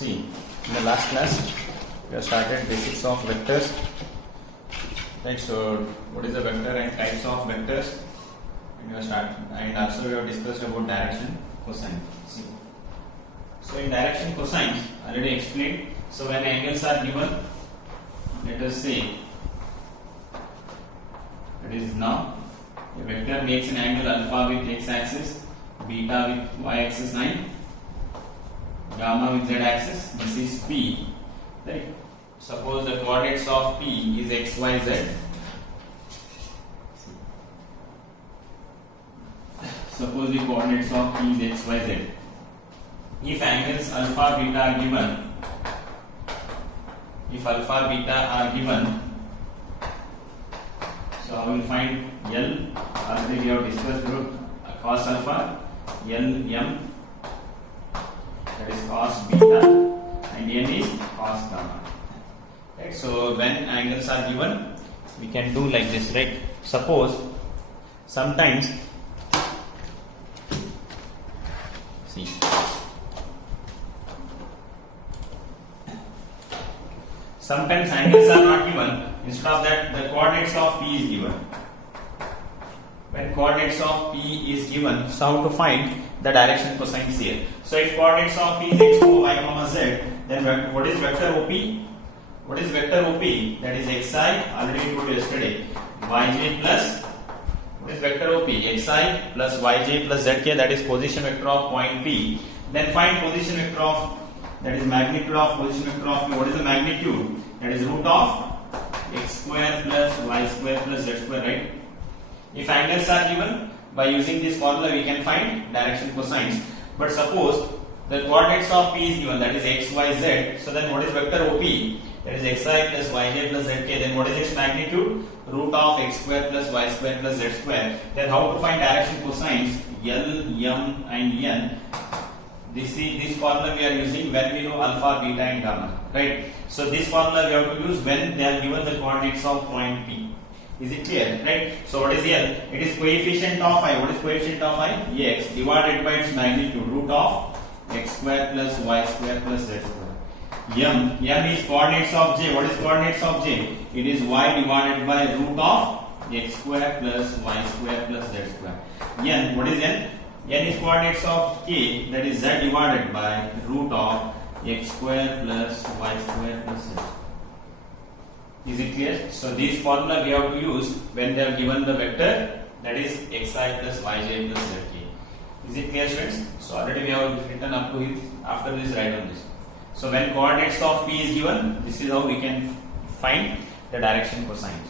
See, in the last class we have started basics of vectors. Right, so what is a vector and types of vectors, and also we have discussed about direction cosine. See, so in direction cosine already explained. So when angles are given, let us say that is now a vector makes an angle alpha with x axis, beta with y axis 9, gamma with z axis. This is P, right? Suppose the coordinates of P is x, y, z. Suppose the coordinates of P is x, y, z. If angles alpha, beta are given, so I will find L. Already we have discussed cos alpha, L, M, that is cos beta, and M is cos gamma. Right, so when angles are given, we can do like this, right? Suppose sometimes, see, sometimes angles are not given. Instead of that, the coordinates of P is given. When coordinates of P is given, so how to find the direction cosines here? So if coordinates of P is x, y, z, then what is vector OP? What is vector OP? That is xi, already told yesterday, yj plus, what is vector OP? Xi plus yj plus zk, that is position vector of point P. Then find position vector of, that is magnitude of position vector of P. What is the magnitude? That is root of x square plus y square plus z square, right? If angles are given, by using this formula we can find direction cosines. But suppose the coordinates of P is given, that is x, y, z. So then what is vector OP? That is xi plus yj plus zk. Then what is its magnitude? Root of x square plus y square plus z square. Then how to find direction cosines? L, M and N. This formula we are using when we know alpha, beta and gamma, right? So this formula we have to use when they are given the coordinates of point P. Is it clear, right? So what is L? It is coefficient of I. What is coefficient of I? X divided by its magnitude, root of x square plus y square plus z square. M is coordinates of J. What is coordinates of J? It is y divided by root of x square plus y square plus z square. N, what is N? N is coordinates of K, that is z divided by root of x square plus y square plus z. Is it clear? So this formula we have to use when they are given the vector, that is xi plus yj plus zk. Is it clear, students? So already we have written up to it. After this, write on this. So when coordinates of P is given, this is how we can find the direction cosines.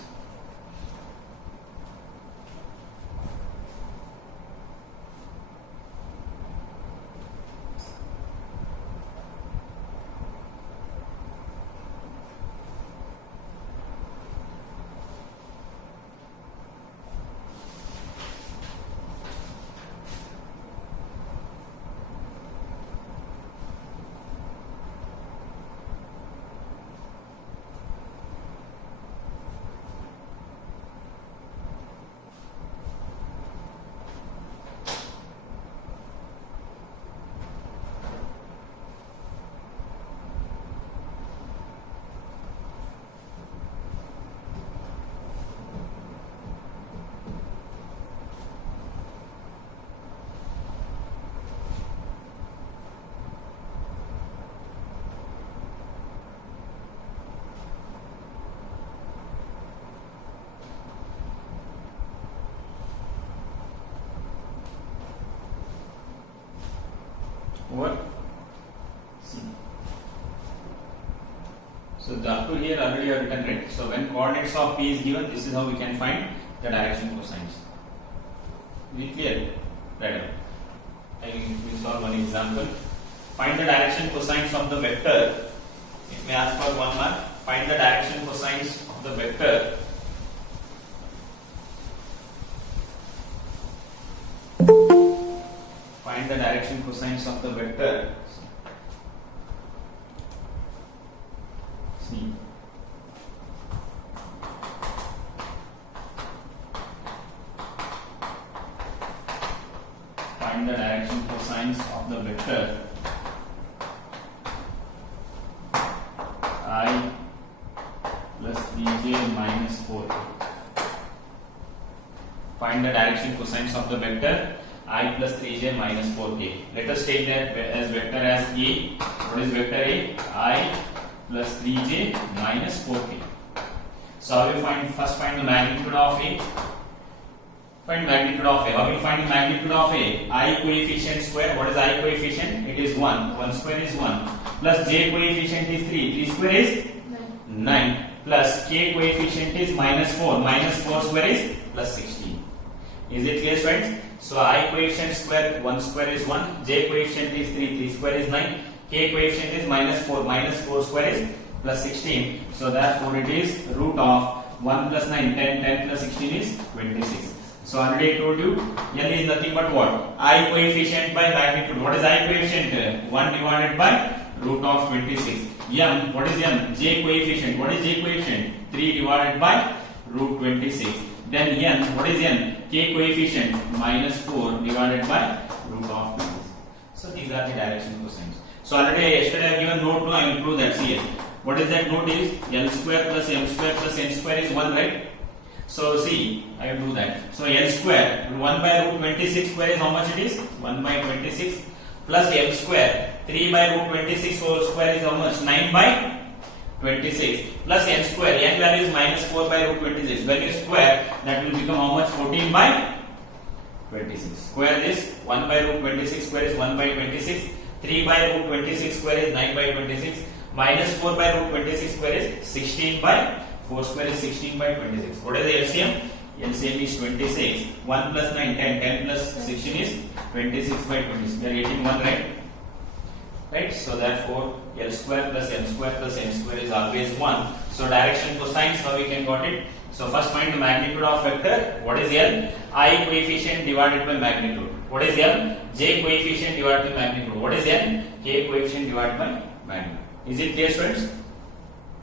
What? See. So up to here already you have written, right? So when coordinates of P is given, this is how we can find the direction cosines. Is it clear? Right. I will solve one example. Find the direction cosines of the vector. It may ask for 1 mark. Find the direction cosines of the vector. Find the direction cosines of the vector. See. Find the direction cosines of the vector I plus 3j minus 4k. Find the direction cosines of the vector I plus 3j minus 4k. Let us take that as vector as A. What is vector A? I plus 3j minus 4k. So how we first find the magnitude of A? Find magnitude of A. How will you find the magnitude of A? I coefficient square. What is I coefficient? It is 1. 1 square is 1. Plus j coefficient is 3. 3 square is 9. Plus k coefficient is minus 4. Minus 4 square is plus 16. Is it clear, students? So I coefficient square, 1 square is 1. J coefficient is 3. 3 square is 9. K coefficient is minus 4. Minus 4 square is plus 16. So therefore it is root of 1 plus 9. 10. 10 plus 16 is 26. So already I told you, N is nothing but what? I coefficient by magnitude. What is I coefficient? 1 divided by root of 26. M, what is M? J coefficient. What is J coefficient? 3 divided by root 26. Then N, what is N? K coefficient minus 4 divided by root of 26. So these are the direction cosines. So already yesterday I have given note 2, I will prove that. See, what is that note is? L square plus M square plus N square is 1, right? So see, I will do that. So L square, 1 by root 26 square is how much it is? 1 by 26 plus M square, 3 by root 26 whole square is how much? 9 by 26 plus N square. N value is minus 4 by root 26. When you square, that will become how much? 14 by 26. Square this, 1 by root 26 square is 1 by 26. 3 by root 26 square is 9 by 26. Minus 4 by root 26 square is 16 by 4 square is 16 by 26. What is the LCM? LCM is 26. 1 plus 9, 10. 10 plus 16 is 26 by 26. We are getting 1, right? Right? So therefore, L square plus M square plus N square is always 1. So direction cosines, how we can got it? So first find the magnitude of vector. What is L? I coefficient divided by magnitude. What is L? J coefficient divided by magnitude. What is N? K coefficient divided by magnitude. Is it clear, students?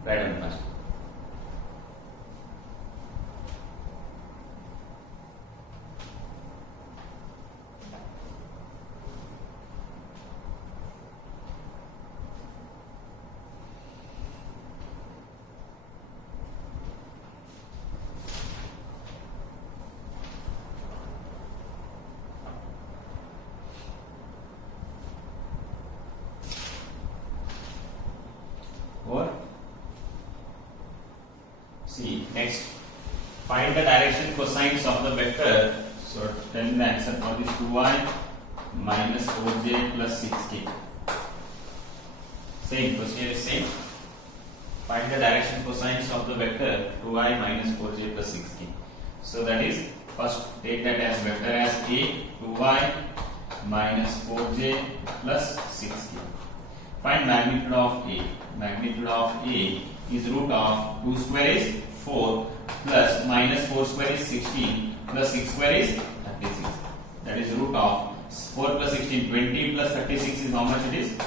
Write down first. Or see, next find the direction cosines of the vector. So tell me the answer for this. 2y minus 4j plus 6k. Same procedure is same. Find the direction cosines of the vector 2y minus 4j plus 6k. So that is, first take that as vector as A, 2y minus 4j plus 6k. Find magnitude of A. Magnitude of A is root of 2 square is 4 plus minus 4 square is 16 plus 6 square is 36. That is root of 4 plus 16, 20 plus 36 is how much it is?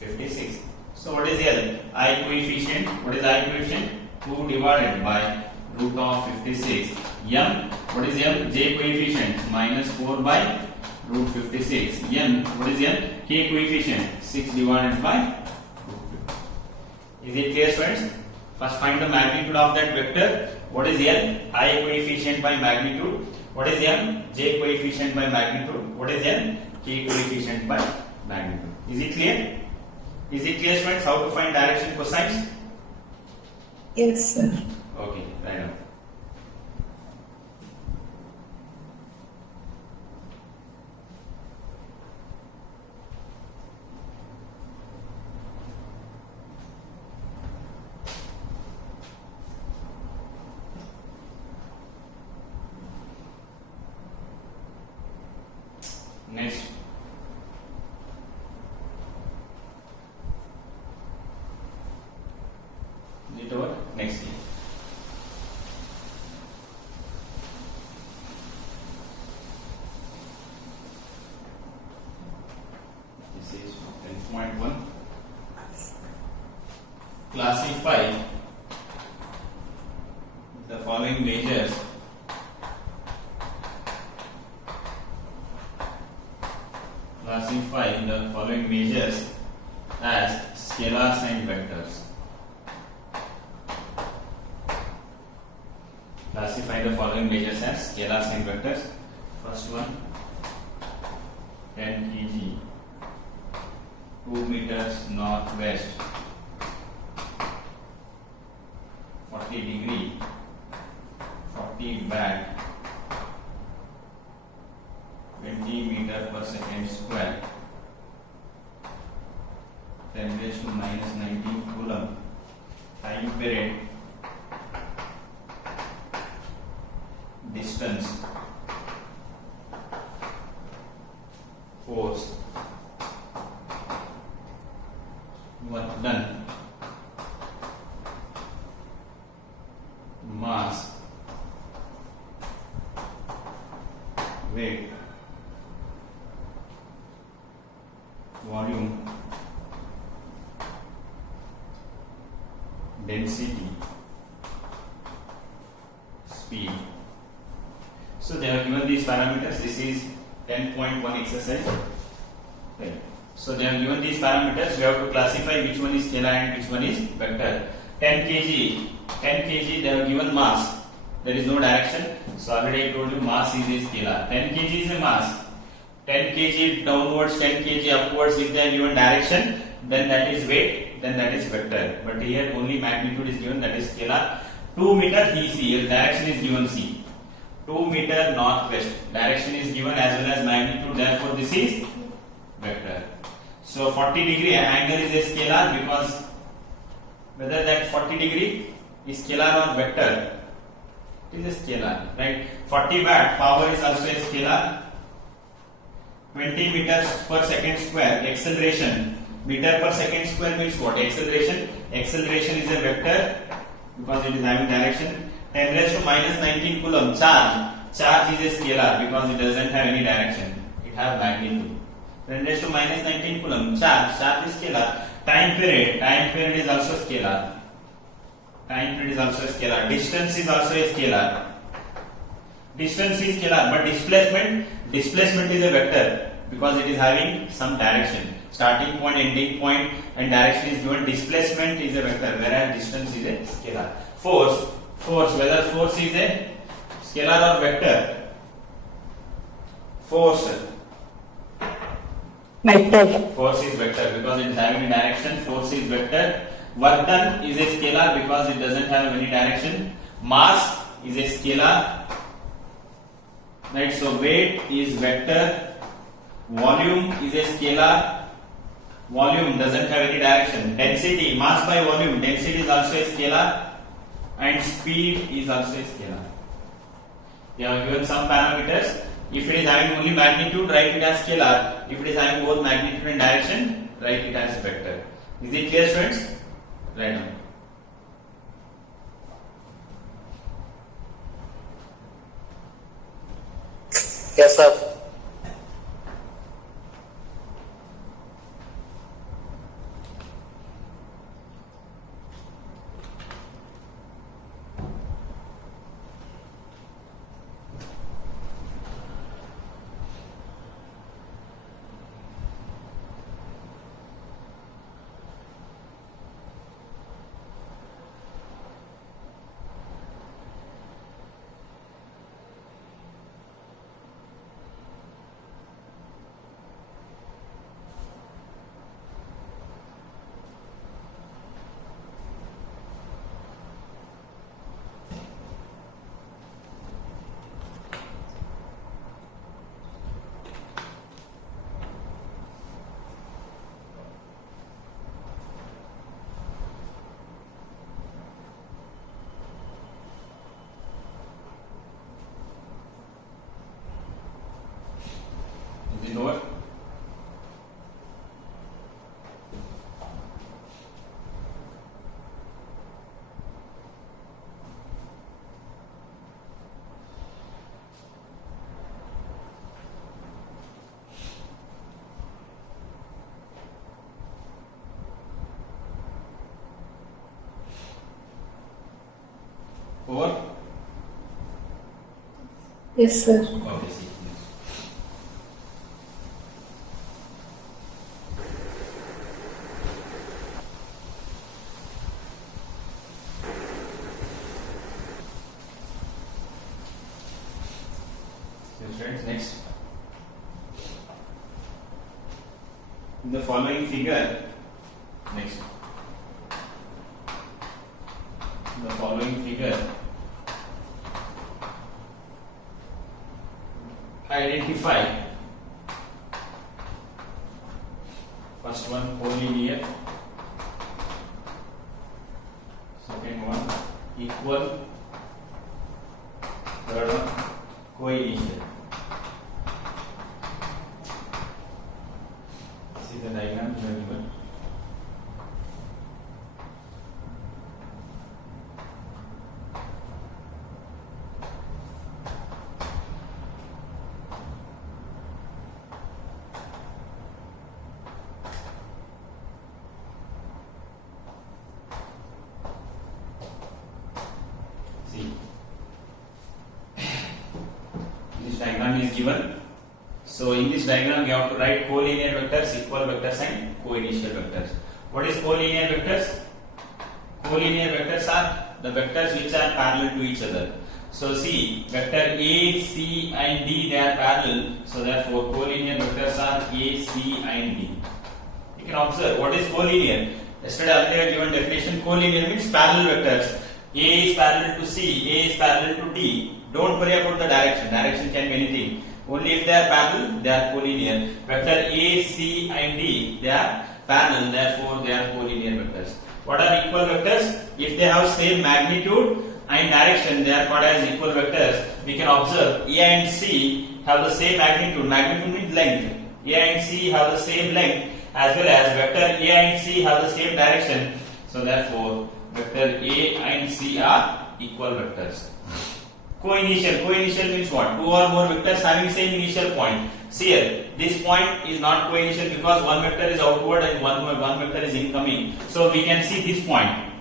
56. So what is L? I coefficient. What is I coefficient? 2 divided by root of 56. M. What is M? J coefficient minus 4 by root 56. N. What is N? K coefficient 6 divided by root 50. Is it clear, students? First find the magnitude of that vector. What is L? I coefficient by magnitude. What is M? J coefficient by magnitude. What is N? K coefficient by magnitude. Is it clear? Is it clear, students, how to find direction cosines? Yes, sir. Okay, right now. Next, is it over? Next. This is 10.1. Classify the following measures as scalars and vectors. Classify the following measures as scalar sign vectors. First one, 10 kg, 2 meters northwest, 40 degree, 40 watt, 20 meter per second square, 10 raised to minus 19 coulomb, time period, distance, force, work done, mass, weight, volume, density, speed. So they have given these parameters. This is 10.1 exercise. Right. So they have given these parameters. We have to classify which one is scalar and which one is vector. 10 kg. 10 kg they have given mass. There is no direction. So already I told you mass is a scalar. 10 kg is a mass. 10 kg downwards, 10 kg upwards. If they are given direction, then that is weight, then that is vector. But here only magnitude is given, that is scalar. 2 meter he see. Here direction is given C. 2 meter northwest. Direction is given as well as magnitude. Therefore, this is vector. So 40 degree angle is a scalar because whether that 40 degree is scalar or vector, it is a scalar, right? 40 watt power is also a scalar. 20 meters per second square acceleration. Meter per second square means what? Acceleration. Acceleration is a vector because it is having direction. 10 raised to minus 19 coulomb charge. Charge is a scalar because it doesn't have any direction. It has magnitude. 10 raised to minus 19 coulomb charge. Charge is scalar. Time period. Time period is also scalar. Time period is also a scalar. Distance is also a scalar. Distance is scalar, but displacement is a vector because it is having some direction. Starting point, ending point, and direction is given. Displacement is a vector, whereas distance is a scalar. Force, whether force is a scalar or vector. Force is vector because it is having a direction. Force is vector. Work done is a scalar because it doesn't have any direction. Mass is a scalar. Right, so weight is vector. Volume is a scalar. Volume doesn't have any direction. Density, mass by volume, density is also a scalar. And speed is also a scalar. They have given some parameters. If it is having only magnitude, write it as scalar. If it is having both magnitude and direction, write it as vector. Is it clear, students? Right now. Yes, sir. Is it over? Over? Yes, sir. Okay, see. So students, next. In the following figure, next. In the following figure, identify first one collinear, second one equal, third one coinitial. See the diagram here given. See, this diagram is given. So in this diagram we have to write collinear vectors, equal vectors and coinitial vectors. What is collinear vectors? Collinear vectors are the vectors which are parallel to each other. So see, vector A, C and D, they are parallel. So therefore collinear vectors are A, C and D. You can observe what is collinear. Yesterday earlier given definition, collinear means parallel vectors. A is parallel to C, A is parallel to D. Don't worry about the direction. Direction can be anything. Only if they are parallel, they are collinear. Vector A, C and D, they are parallel, therefore they are collinear vectors. What are equal vectors? If they have same magnitude and direction, they are called as equal vectors. We can observe A and C have the same magnitude. Magnitude means length. A and C have the same length, as well as vector A and C have the same direction. So therefore, vector A and C are equal vectors. Coinitial. Coinitial means what? Two or more vectors having same initial point. See here, this point is not coinitial because one vector is outward and one vector is incoming. So we can see this point.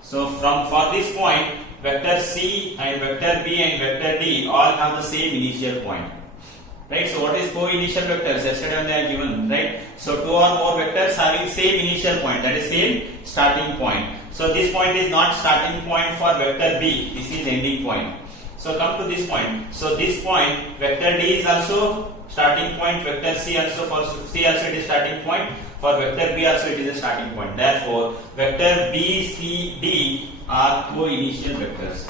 So for this point, vector C and vector B and vector D all have the same initial point. Right? So what is co-initial vectors? Yesterday when they are given, right? So two or more vectors having same initial point, that is same starting point. So this point is not starting point for vector B, this is ending point. So come to this point. So this point, vector D is also starting point, vector C also, for C also it is starting point, for vector B also it is a starting point. Therefore, vector B, C, D are co-initial vectors.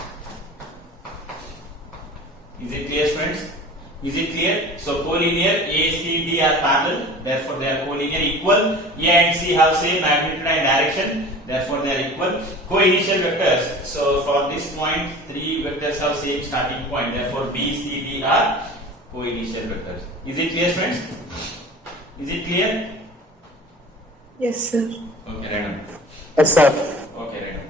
Is it clear, friends? Is it clear? So collinear, A, C, D are parallel, therefore they are collinear. Equal, A and C have same magnitude and direction, therefore they are equal. Co-initial vectors, so for this point, three vectors have same starting point, therefore B, C, D are co-initial vectors. Is it clear, friends? Is it clear? Yes, sir. Okay, right on. Yes, sir. Okay, right on.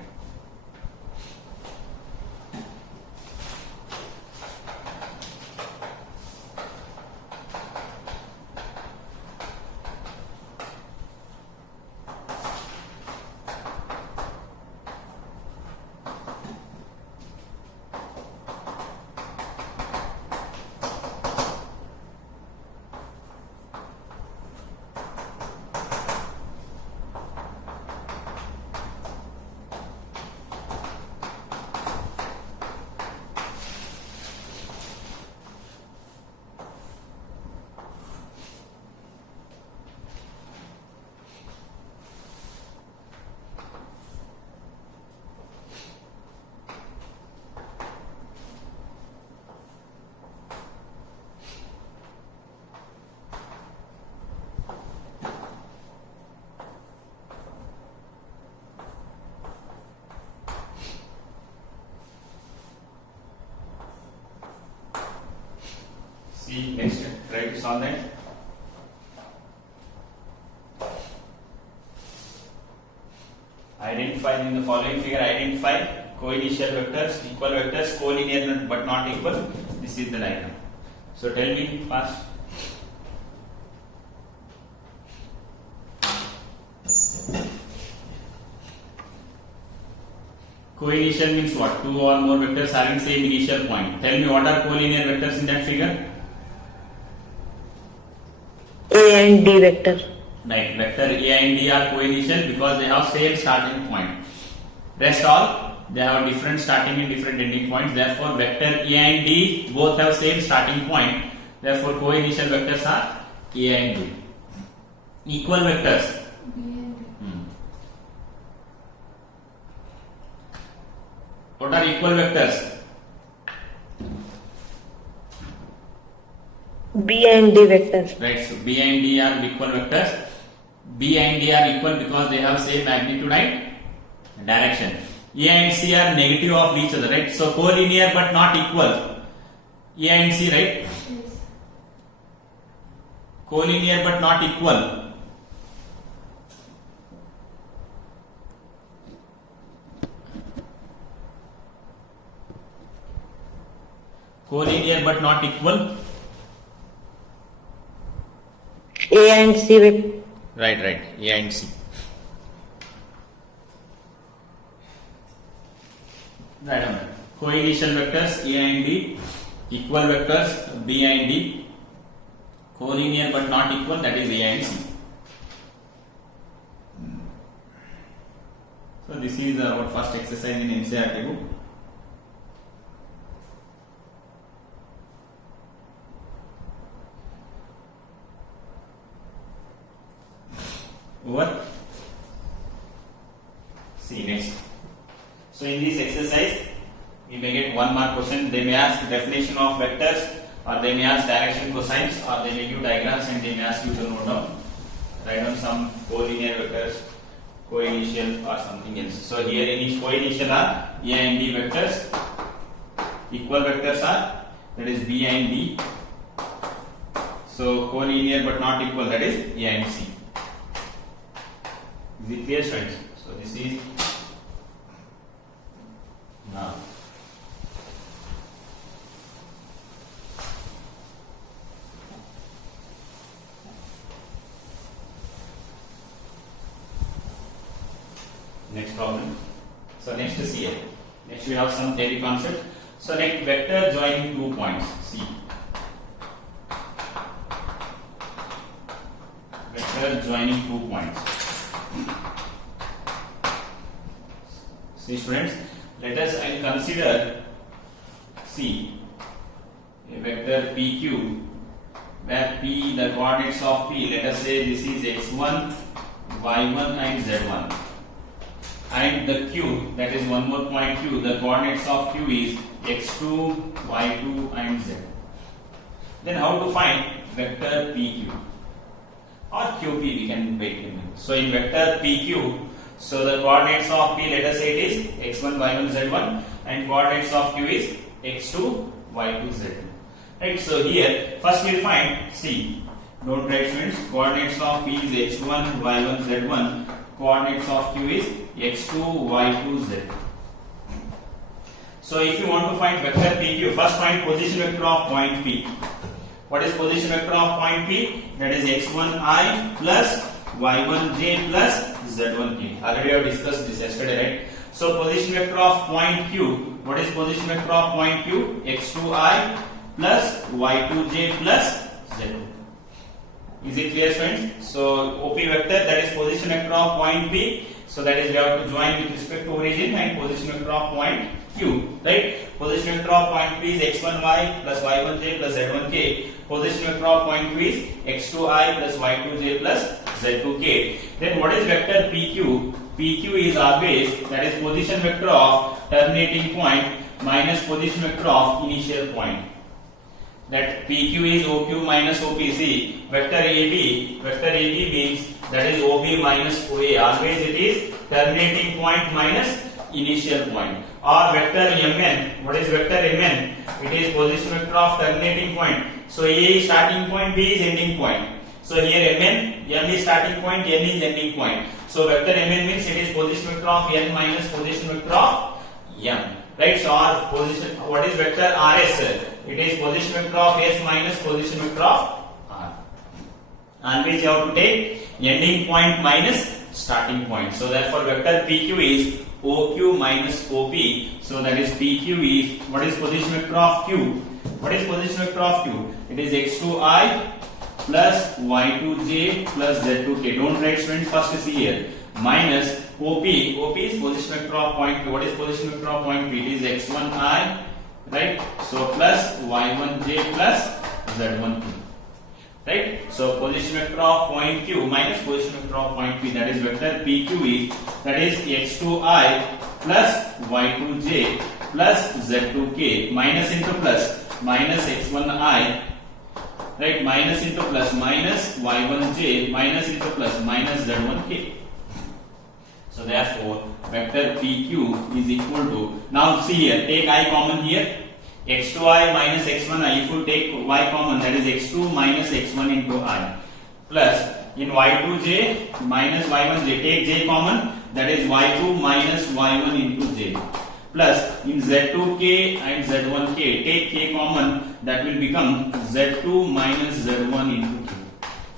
See, next, try to solve that. Identify in the following figure, identify co-initial vectors, equal vectors, collinear but not equal. This is the diagram. So tell me fast. Co-initial means what? Two or more vectors having same initial point. Tell me what are collinear vectors in that figure? A and D vector. Right, vector A and D are co-initial because they have same starting point. Rest all they have different starting and different ending points. Therefore, vector A and D both have same starting point. Therefore, co-initial vectors are A and D. Equal vectors. What are equal vectors? B and D vectors. Right, so B and D are equal vectors. B and D are equal because they have same magnitude and direction. A and C are negative of each other, right? So collinear but not equal. A and C, right? Yes. Collinear but not equal. Collinear but not equal. A and C vector. Right, A and C. Right on. Co-initial vectors A and D, equal vectors B and D, collinear but not equal, that is A and C. So this is our first exercise in NCERT book. Over. See next. So in this exercise, we may get 1 mark question. They may ask definition of vectors, or they may ask direction cosines, or they may give diagrams and they may ask you to note down. Write down some collinear vectors, co-initial or something else. So here in co-initial are A and D vectors. Equal vectors are, that is B and D. So collinear but not equal, that is A and C. Is it clear, students? So this is now. Next problem. So next is here. Next we have some theory concept. So next, vector joining 2 points. See. Vector joining 2 points. See students, let us consider C, a vector PQ, where P, the coordinates of P, let us say this is x1, y1 and z1, and the Q, that is one more point Q, the coordinates of Q is x2, y2 and z. Then how to find vector PQ or QP, we can wait a minute. So in vector PQ, so the coordinates of P, let us say it is x1, y1, z1, and coordinates of Q is x2, y2, z2. Right, so here first we will find C. Don't write students, coordinates of P is x1, y1, z1, coordinates of Q is x2, y2, z. So if you want to find vector PQ, first find position vector of point P. What is position vector of point P? That is x1i plus y1j plus z1k. Already I have discussed this yesterday, right? So position vector of point Q. What is position vector of point Q? x2i plus y2j plus z2. Is it clear, friends? So OP vector, that is position vector of point P. So that is we have to join with respect to origin, and position vector of point Q, right? Position vector of point P is x1y plus y1j plus z1k. Position vector of point Q is x2i plus y2j plus z2k. Then what is vector PQ? PQ is always, that is position vector of terminating point minus position vector of initial point. That PQ is OQ minus OPC. Vector AB means that is OB minus OA. Always it is terminating point minus initial point. Or vector MN. What is vector MN? It is position vector of terminating point. So A is starting point, B is ending point. So here MN, M is starting point, N is ending point. So vector MN means it is position vector of N minus position vector of M. Right? So our position, what is vector RS? It is position vector of S minus position vector of R. Always you have to take ending point minus starting point. So therefore vector PQ is OQ minus OP. So that is PQ is, what is position vector of Q? What is position vector of Q? It is x2i plus y2j plus z2k. Don't write students, first see here. minus OP is position vector of point P. What is position vector of point P? It is x1i, right? So plus y1j plus z1p, right? So position vector of point Q minus position vector of point P, that is vector PQ is, that is x2i plus y2j plus z2k, minus into plus, minus x1i, right, minus into plus, minus y1j, minus into plus, minus z1k. So therefore vector PQ is equal to, now see here, take I common here, x2i minus x1i, if you take y common, that is x2 minus x1 into i, plus in y2j minus y1j, take j common, that is y2 minus y1 into j, plus in z2k and z1k, take k common, that will become z2 minus z1 into q.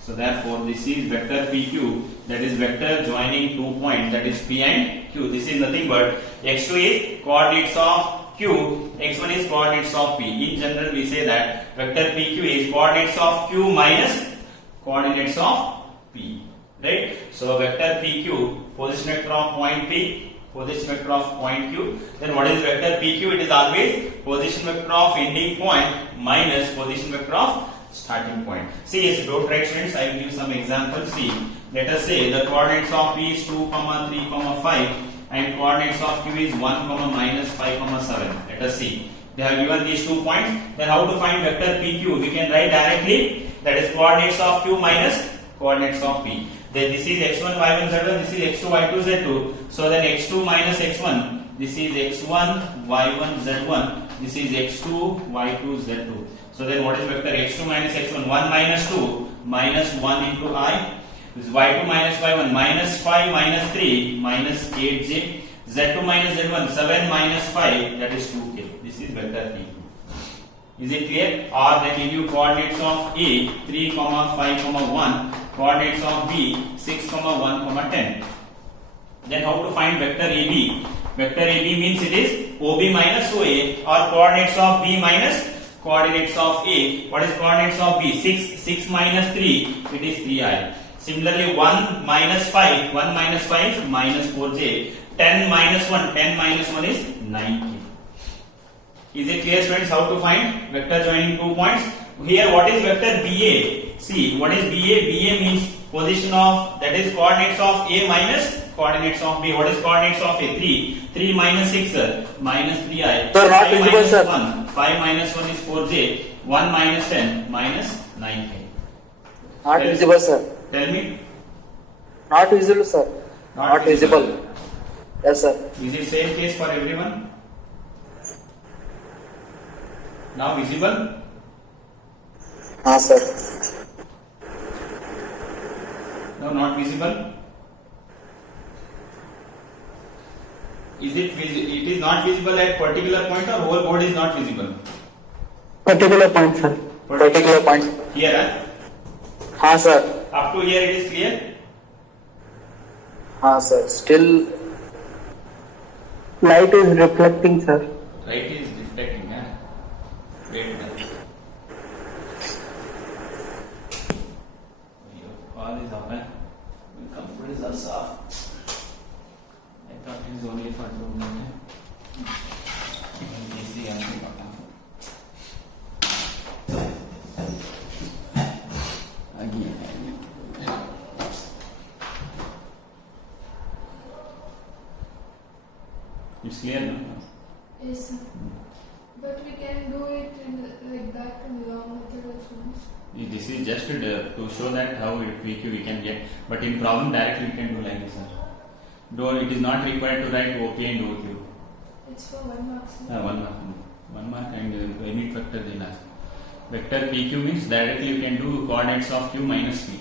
So therefore this is vector PQ, that is vector joining 2 points, that is P and Q. This is nothing but x2 is coordinates of Q, x1 is coordinates of P. In general we say that vector PQ is coordinates of Q minus coordinates of P, right? So vector PQ, position vector of point P, position vector of point Q. Then what is vector PQ? It is always position vector of ending point minus position vector of starting point. See, yes, don't write students, I will give some examples. See, let us say the coordinates of P is 2, 3, 5 and coordinates of Q is 1, minus 5, 7. Let us see. They have given these 2 points. Then how to find vector PQ? We can write directly, that is coordinates of Q minus coordinates of P. Then this is x1, y1, z1, this is x2, y2, z2. So then x2 minus x1, this is x1, y1, z1, this is x2, y2, z2. So then what is vector x2 minus x1? 1 minus 2 minus 1 into I. This is y2 minus y1 minus 5 minus 3 minus 8j. z2 minus z1 7 minus 5, that is 2k. This is vector P. Is it clear? Or they give you coordinates of A 3, 5, 1, coordinates of B 6, 1, 10. Then how to find vector AB? Vector AB means it is OB minus OA, or coordinates of B minus coordinates of A. What is coordinates of B? 6 minus 3, it is 3i. Similarly 1 minus 5 is minus 4j. 10 minus 1 is 9k. Is it clear students how to find vector joining 2 points? Here what is vector BA? See, what is BA? BA means position of, that is coordinates of A minus coordinates of B. What is coordinates of A? 3. 3 minus 6 minus 3i. Sir, not 5 visible, minus sir. 1. 5 minus 1 is 4j. 1 minus 10 minus 9k. Not Tell- visible, sir. Tell me. Not visible, sir. Not visible. Yes, sir. Is it same case for everyone? Now visible? Ah, sir. No, not visible. Is it it is not visible at particular point, or whole board is not visible? Particular point, sir. Particular point. Here, Ah, sir. up to here it is clear. Ah, sir. Still, light is reflecting, sir. Right is reflecting. Wait. All is open. Computer is also off. I thought it is only for 2 minutes. Easy and again. It's clear now. Yes, sir. But we can do it in like that in long method also. This is just to show that how we can get, but in problem directly we can do like this. Though it is not required to write OP and OQ. It's for 1 mark, sir. 1 mark. 1 mark and unit vector they ask. Vector PQ means directly you can do coordinates of Q minus P.